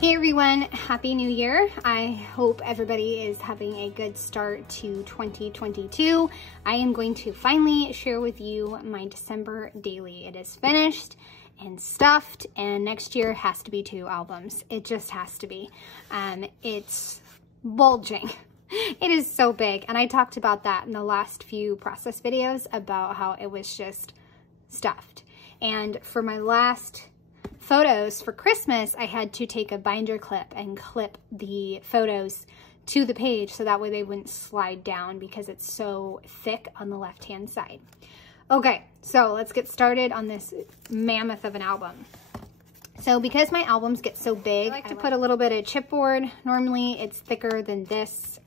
Hey everyone, Happy New Year. I hope everybody is having a good start to 2022. I am going to finally share with you my December daily. It is finished and stuffed, and next year has to be 2 albums. It just has to be. It's bulging. It is so big, and I talked about that in the last few process videos about how it was just stuffed. And for my last photos for Christmas, I had to take a binder clip and clip the photos to the page so that way they wouldn't slide down because it's so thick on the left-hand side. Okay, so let's get started on this mammoth of an album. So because my albums get so big, I like to put a little bit of chipboard. Normally it's thicker than this,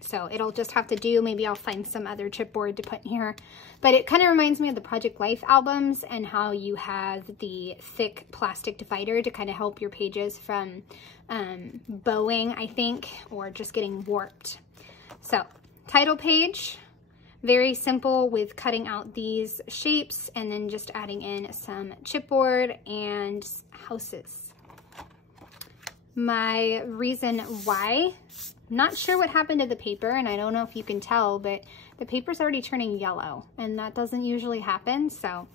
so it'll just have to do. Maybe I'll find some other chipboard to put in here. But it kind of reminds me of the Project Life albums and how you have the thick plastic divider to kind of help your pages from bowing, I think, or just getting warped. So, title page, very simple with cutting out these shapes and then just adding in some chipboard and houses. My reason why, not sure what happened to the paper, and I don't know if you can tell, but the paper's already turning yellow, and that doesn't usually happen, so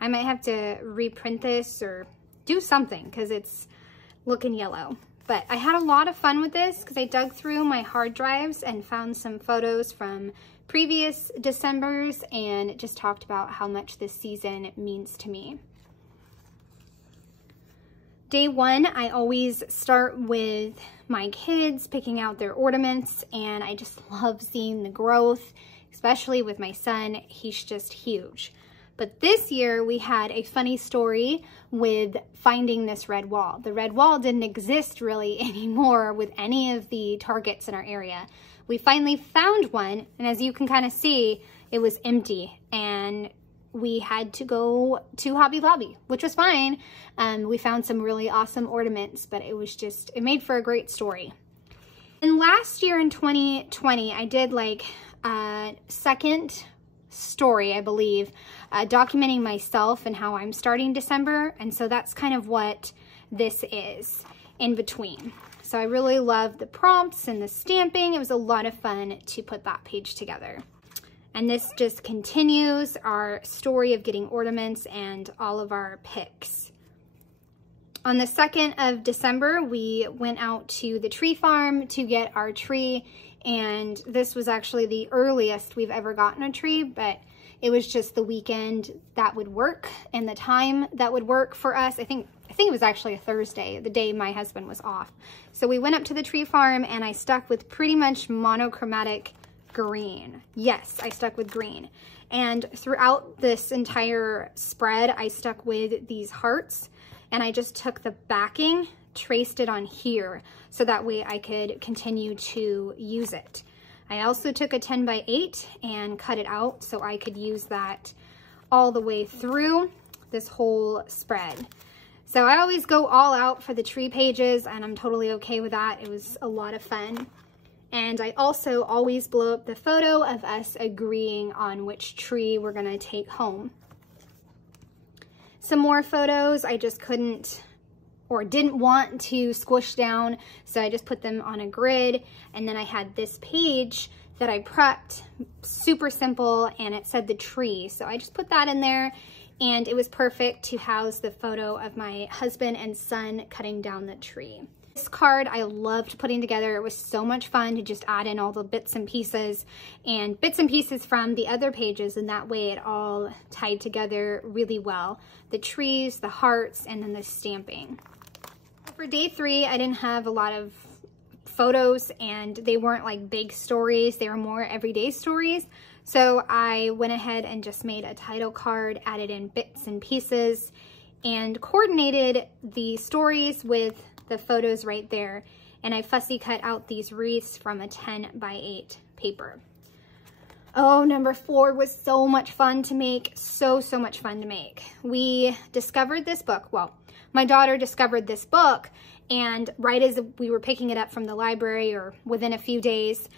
I might have to reprint this or do something because it's looking yellow. But I had a lot of fun with this because I dug through my hard drives and found some photos from previous Decembers and just talked about how much this season means to me. Day one, I always start with my kids picking out their ornaments, and I just love seeing the growth, especially with my son. He's just huge. But this year we had a funny story with finding this red wall. The red wall didn't exist really anymore with any of the Targets in our area. We finally found one, and as you can kind of see, it was empty, and we had to go to Hobby Lobby, which was fine. We found some really awesome ornaments, but it made for a great story. And last year in 2020, I did like a second story, I believe, documenting myself and how I'm starting December. And so that's kind of what this is in between. So I really love the prompts and the stamping. It was a lot of fun to put that page together. And this just continues our story of getting ornaments and all of our picks. On the 2nd of December, we went out to the tree farm to get our tree, and this was actually the earliest we've ever gotten a tree, but it was just the weekend that would work and the time that would work for us. I think it was actually a Thursday, the day my husband was off. So we went up to the tree farm, and I stuck with pretty much monochromatic green. Yes, I stuck with green. And throughout this entire spread, I stuck with these hearts, and I just took the backing, traced it on here, so that way I could continue to use it. I also took a 10 by 8 and cut it out so I could use that all the way through this whole spread. So I always go all out for the tree pages, and I'm totally okay with that. It was a lot of fun. And I also always blow up the photo of us agreeing on which tree we're gonna take home. Some more photos I just couldn't or didn't want to squish down, so I just put them on a grid. And then I had this page that I prepped, super simple, and it said the tree. So I just put that in there, and it was perfect to house the photo of my husband and son cutting down the tree. This card I loved putting together. It was so much fun to just add in all the bits and pieces from the other pages, and that way it all tied together really well. The trees, the hearts, and then the stamping. For day 3, I didn't have a lot of photos, and they weren't like big stories. They were more everyday stories. So I went ahead and just made a title card, added in bits and pieces, and coordinated the stories with the photos right there, and I fussy cut out these wreaths from a 10 by 8 paper. Oh, number 4 was so much fun to make, so much fun to make. We discovered this book, well, my daughter discovered this book, and right as we were picking it up from the library, or within a few days,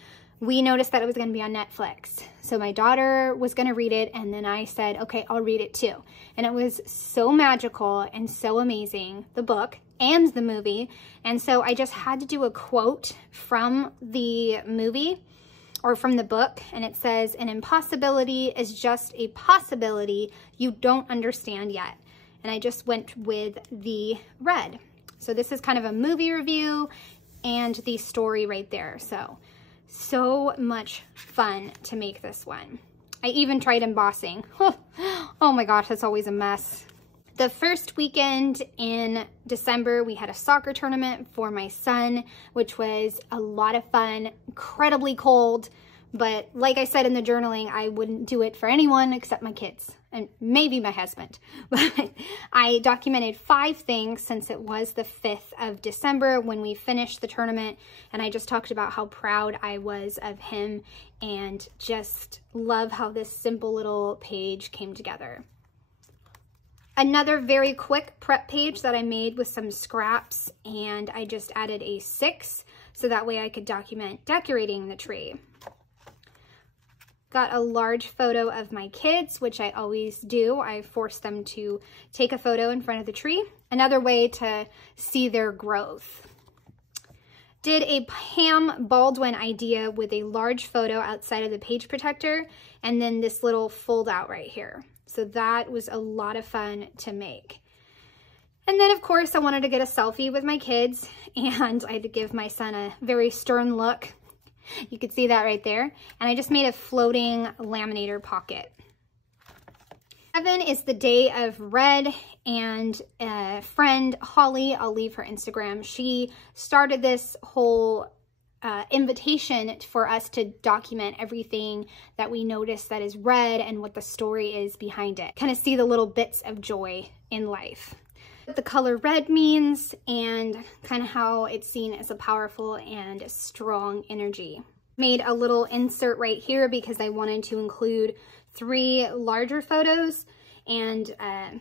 we noticed that it was going to be on Netflix. So my daughter was going to read it, and then I said, okay, I'll read it too. And it was so magical and so amazing, the book and the movie. And so I just had to do a quote from the movie or from the book, and it says, "An impossibility is just a possibility you don't understand yet." And I just went with the red. So this is kind of a movie review and the story right there. So much fun to make this one. I even tried embossing. Oh my gosh, that's always a mess. The first weekend in December, we had a soccer tournament for my son, which was a lot of fun, incredibly cold. But like I said in the journaling, I wouldn't do it for anyone except my kids and maybe my husband. But I documented 5 things since it was the 5th of December when we finished the tournament. And I just talked about how proud I was of him and just love how this simple little page came together. Another very quick prep page that I made with some scraps, and I just added a 6 so that way I could document decorating the tree. Got a large photo of my kids, which I always do. I force them to take a photo in front of the tree. Another way to see their growth. Did a Pam Baldwin idea with a large photo outside of the page protector, and then this little fold out right here. So that was a lot of fun to make. And then of course I wanted to get a selfie with my kids, and I had to give my son a very stern look. You could see that right there. And I just made a floating laminator pocket. 7 is the day of red, and a friend, Holly, I'll leave her Instagram, she started this whole invitation for us to document everything that we notice that is red and what the story is behind it. Kind of see the little bits of joy in life. What the color red means and kind of how it's seen as a powerful and strong energy. Made a little insert right here because I wanted to include 3 larger photos, and I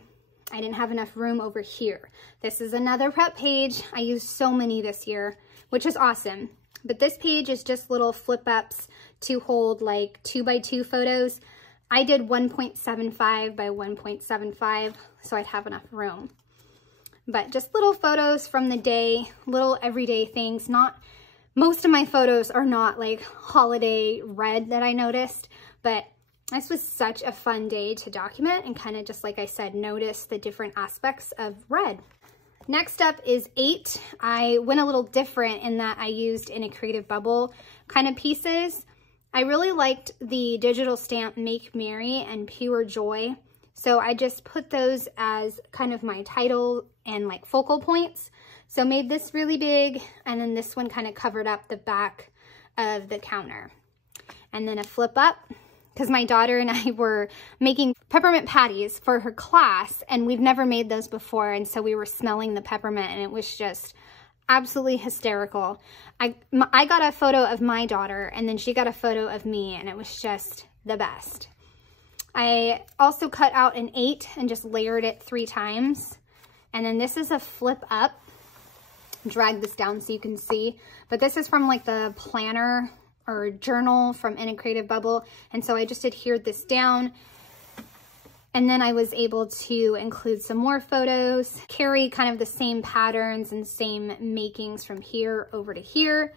didn't have enough room over here. This is another prep page. I used so many this year, which is awesome. But this page is just little flip ups to hold like 2x2 photos. I did 1.75 by 1.75 so I'd have enough room. But just little photos from the day, little everyday things. Most of my photos are not like holiday red that I noticed, but this was such a fun day to document and kind of just like I said, notice the different aspects of red. Next up is 8. I went a little different in that I used in a creative bubble kind of pieces. I really liked the digital stamp Make Merry and Pure Joy. So I just put those as kind of my title and like focal points. So made this really big, and then this one kind of covered up the back of the counter. And then a flip up, because my daughter and I were making peppermint patties for her class, and we've never made those before, and so we were smelling the peppermint, and it was just absolutely hysterical. I got a photo of my daughter, and then she got a photo of me, and it was just the best. I also cut out an 8 and just layered it 3 times. And then this is a flip up. Drag this down so you can see. But this is from like the planner or journal from In a Creative Bubble. And so I just adhered this down. And then I was able to include some more photos, carry kind of the same patterns and same makings from here over to here,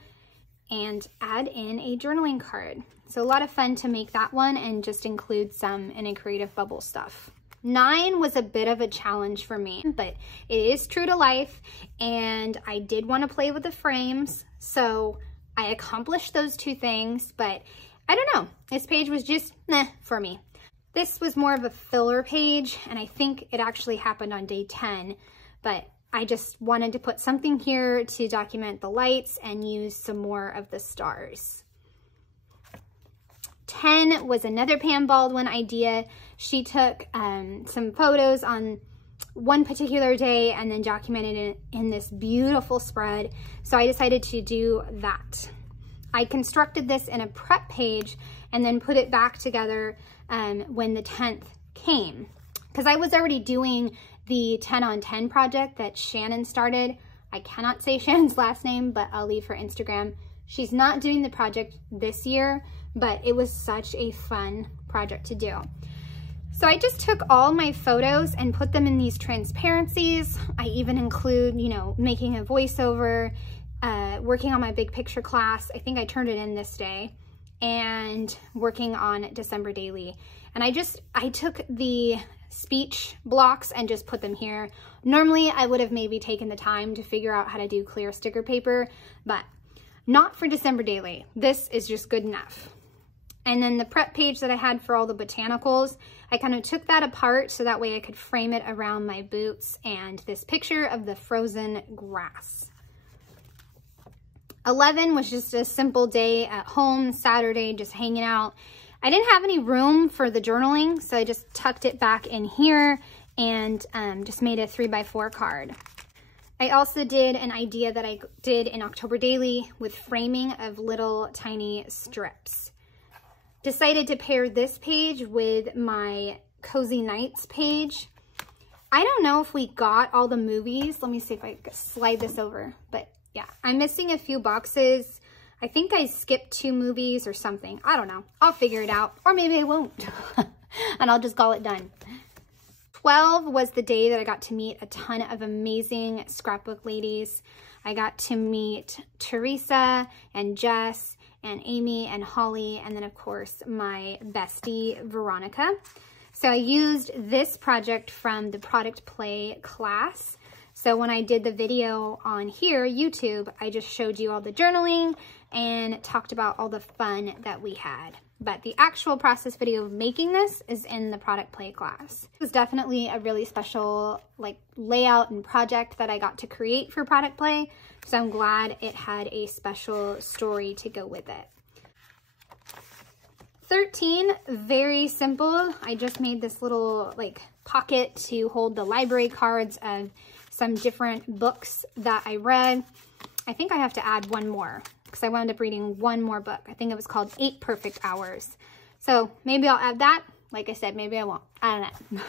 and add in a journaling card. So a lot of fun to make that one and just include some In a Creative Bubble stuff. 9 was a bit of a challenge for me, but it is true to life, and I did want to play with the frames, so I accomplished those 2 things, but I don't know. This page was just meh for me. This was more of a filler page, and I think it actually happened on day 10, but I just wanted to put something here to document the lights and use some more of the stars. 10 was another Pam Baldwin idea. She took some photos on one particular day and then documented it in this beautiful spread. So I decided to do that. I constructed this in a prep page and then put it back together when the 10th came. Because I was already doing the 10 on 10 project that Shannon started. I cannot say Shannon's last name, but I'll leave her Instagram. She's not doing the project this year, but it was such a fun project to do. So I just took all my photos and put them in these transparencies. I even include, you know, making a voiceover, working on my big picture class. I think I turned it in this day, and working on December daily. And I took the speech blocks and just put them here. Normally I would have maybe taken the time to figure out how to do clear sticker paper, but not for December daily. This is just good enough. And then the prep page that I had for all the botanicals, I kind of took that apart so that way I could frame it around my boots and this picture of the frozen grass. 11 was just a simple day at home, Saturday, just hanging out. I didn't have any room for the journaling, so I just tucked it back in here and just made a 3x4 card. I also did an idea that I did in October Daily with framing of little tiny strips. Decided to pair this page with my Cozy Nights page. I don't know if we got all the movies. Let me see if I can slide this over, but yeah, I'm missing a few boxes. I think I skipped 2 movies or something. I don't know. I'll figure it out, or maybe I won't. And I'll just call it done. 12 was the day that I got to meet a ton of amazing scrapbook ladies. I got to meet Teresa and Jess and Amy and Holly, and then of course my bestie Veronica. So I used this project from the product play class. So when I did the video on here, YouTube, I just showed you all the journaling and talked about all the fun that we had. But the actual process video of making this is in the product play class. It was definitely a really special like layout and project that I got to create for product play. So I'm glad it had a special story to go with it. 13, very simple. I just made this little like pocket to hold the library cards of some different books that I read. I think I have to add one more because I wound up reading one more book. I think it was called 8 Perfect Hours. So maybe I'll add that. Like I said, maybe I won't. I don't know.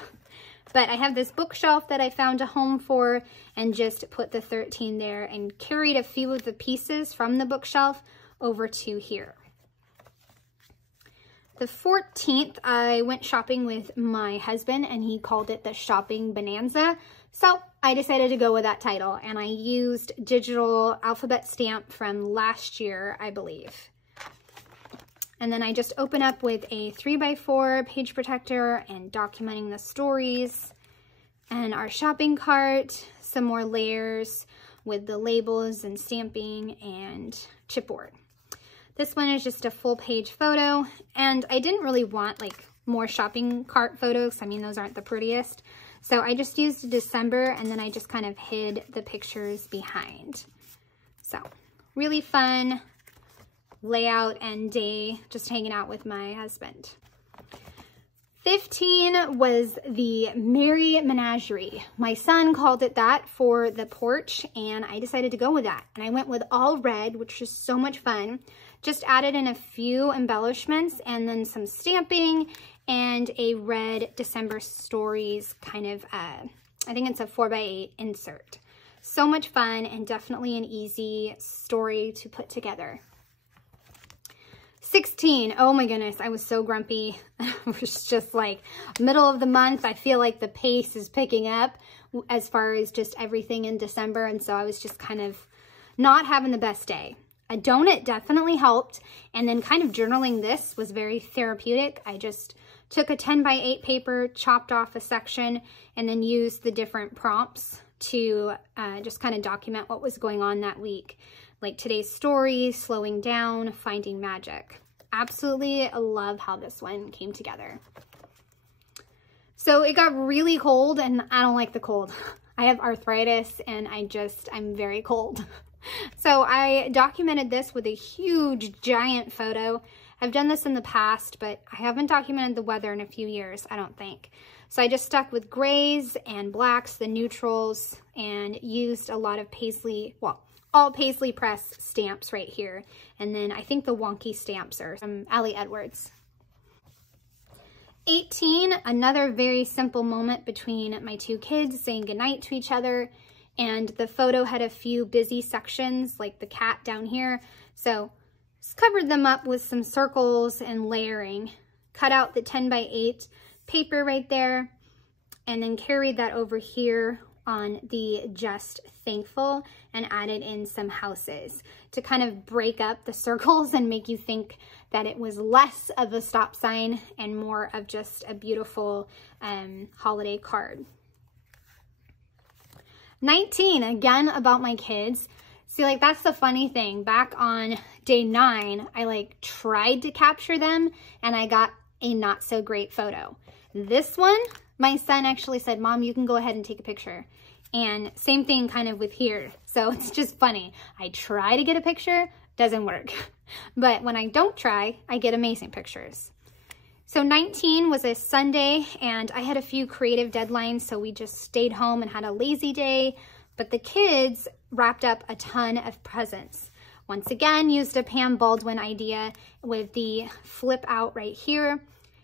But I have this bookshelf that I found a home for and just put the 13 there and carried a few of the pieces from the bookshelf over to here. The 14th, I went shopping with my husband and he called it the Shopping Bonanza. So I decided to go with that title and I used digital alphabet stamp from last year, I believe. And then I just open up with a 3x4 page protector and documenting the stories and our shopping cart, some more layers with the labels and stamping and chipboard. This one is just a full page photo, and I didn't really want like more shopping cart photos. I mean, those aren't the prettiest. So I just used December and then I just kind of hid the pictures behind. So really fun layout and day just hanging out with my husband. 15 was the Merry Menagerie. My son called it that for the porch and I decided to go with that. And I went with all red, which was so much fun. Just added in a few embellishments and then some stamping and a red December Stories kind of, I think it's a 4x8 insert. So much fun and definitely an easy story to put together. 16, oh my goodness, I was so grumpy. It was just like middle of the month. I feel like the pace is picking up as far as just everything in December. And so I was just kind of not having the best day. A donut definitely helped. And then kind of journaling this was very therapeutic. I just took a 10x8 paper, chopped off a section, and then used the different prompts to just kind of document what was going on that week. Like today's story, slowing down, finding magic. Absolutely love how this one came together. So it got really cold and I don't like the cold. I have arthritis and I'm very cold. So I documented this with a huge giant photo. I've done this in the past, but I haven't documented the weather in a few years, I don't think. So I just stuck with grays and blacks, the neutrals, and used a lot of paisley, well, all paisley press stamps right here. And then I think the wonky stamps are from Allie Edwards. 18, another very simple moment between my two kids saying goodnight to each other. And the photo had a few busy sections, like the cat down here. So just covered them up with some circles and layering. Cut out the 10 by 8 paper right there, and then carried that over here on the Just Thankful and added in some houses to kind of break up the circles and make you think that it was less of a stop sign and more of just a beautiful holiday card. 19, again, about my kids. See, like, that's the funny thing. Back on day 9, I like tried to capture them and I got a not so great photo. This one, my son actually said, Mom, you can go ahead and take a picture. And same thing kind of with here. So it's just funny. I try to get a picture, doesn't work. But when I don't try, I get amazing pictures. So 19 was a Sunday and I had a few creative deadlines, so we just stayed home and had a lazy day. But the kids wrapped up a ton of presents. Once again, used a Pam Baldwin idea with the flip out right here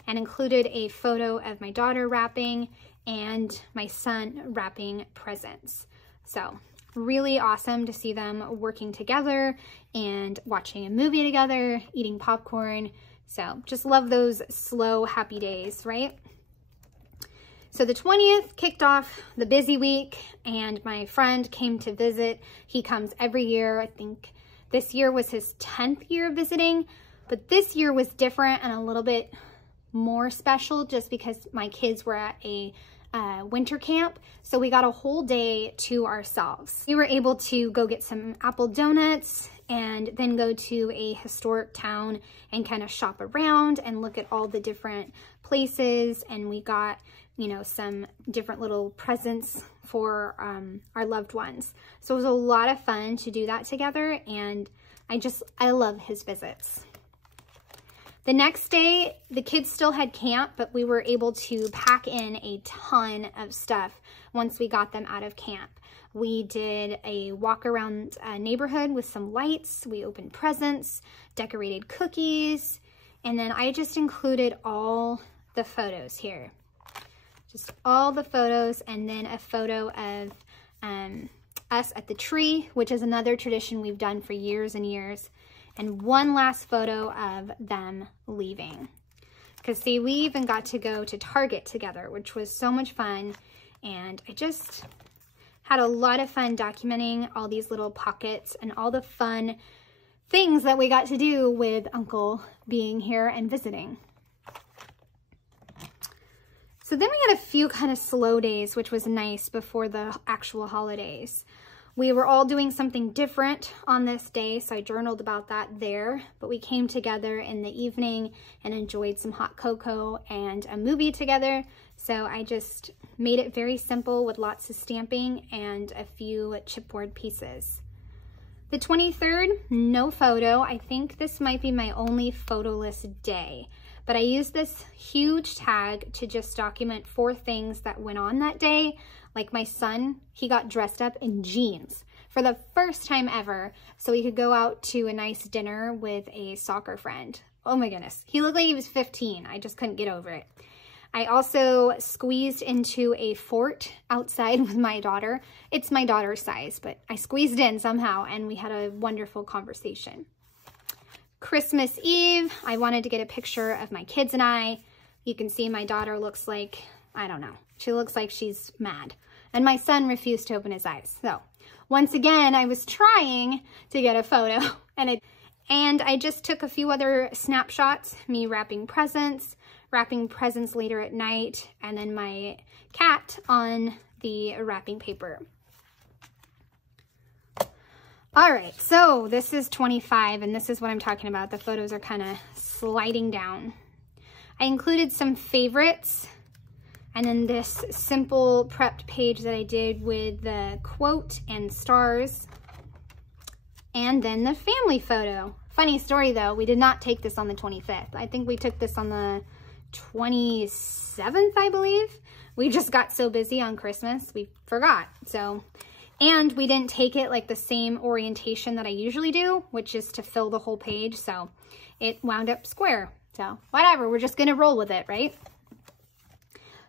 and included a photo of my daughter wrapping and my son wrapping presents. So really awesome to see them working together and watching a movie together, eating popcorn. So just love those slow, happy days, right? So the 20th kicked off the busy week and my friend came to visit. He comes every year. I think this year was his 10th year of visiting, but this year was different and a little bit more special just because my kids were at a winter camp. So we got a whole day to ourselves. We were able to go get some apple donuts and then go to a historic town and kind of shop around and look at all the different places. And we got, you know, some different little presents for our loved ones. So it was a lot of fun to do that together. And I love his visits. The next day, the kids still had camp, but we were able to pack in a ton of stuff once we got them out of camp. We did a walk around a neighborhood with some lights. We opened presents, decorated cookies, and then I just included all the photos here. Just all the photos, and then a photo of us at the tree, which is another tradition we've done for years and years. And one last photo of them leaving. Because see, we even got to go to Target together, which was so much fun. And I just had a lot of fun documenting all these little pockets and all the fun things that we got to do with Uncle being here and visiting. So then we had a few kind of slow days, which was nice before the actual holidays. We were all doing something different on this day, so I journaled about that there. But we came together in the evening and enjoyed some hot cocoa and a movie together. So I just made it very simple with lots of stamping and a few chipboard pieces. The 23rd, no photo. I think this might be my only photoless day. But I used this huge tag to just document 4 things that went on that day. Like my son, he got dressed up in jeans for the first time ever so he could go out to a nice dinner with a soccer friend. Oh my goodness. He looked like he was 15. I just couldn't get over it. I also squeezed into a fort outside with my daughter. It's my daughter's size, but I squeezed in somehow and we had a wonderful conversation. Christmas Eve, I wanted to get a picture of my kids and I. You can see my daughter looks like, I don't know, she looks like she's mad. And my son refused to open his eyes. So once again, I was trying to get a photo and I just took a few other snapshots, me wrapping presents later at night, and then my cat on the wrapping paper. All right, so this is 25 and this is what I'm talking about. The photos are kind of sliding down. I included some favorites and then this simple prepped page that I did with the quote and stars, and then the family photo. Funny story though, we did not take this on the 25th. I think we took this on the 27th, I believe. We just got so busy on Christmas, we forgot. So, and we didn't take it like the same orientation that I usually do, which is to fill the whole page. So it wound up square. So whatever, we're just gonna roll with it, right?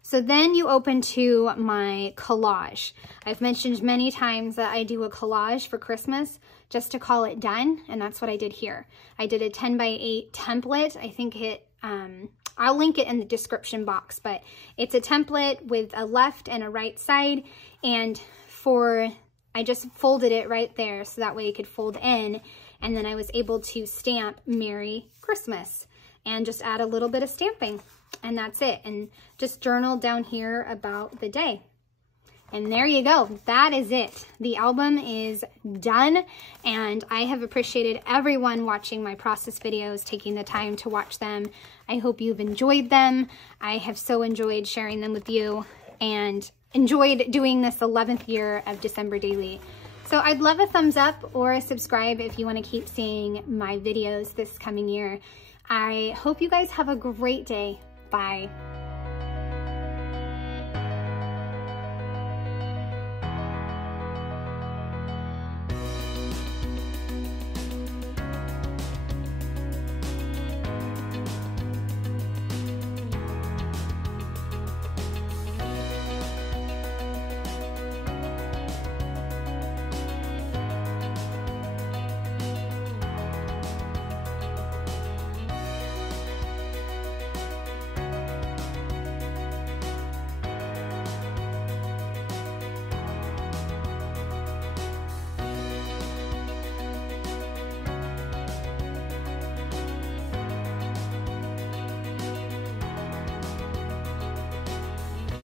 So then you open to my collage. I've mentioned many times that I do a collage for Christmas just to call it done, and that's what I did here. I did a 10 by 8 template. I think I'll link it in the description box, but it's a template with a left and a right side, and I just folded it right there so that way it could fold in, and then I was able to stamp Merry Christmas and just add a little bit of stamping, and that's it. And just journal down here about the day. And there you go. That is it. The album is done, and I have appreciated everyone watching my process videos, taking the time to watch them. I hope you've enjoyed them. I have so enjoyed sharing them with you and enjoyed doing this 11th year of December Daily. So I'd love a thumbs up or a subscribe if you want to keep seeing my videos this coming year. I hope you guys have a great day. Bye.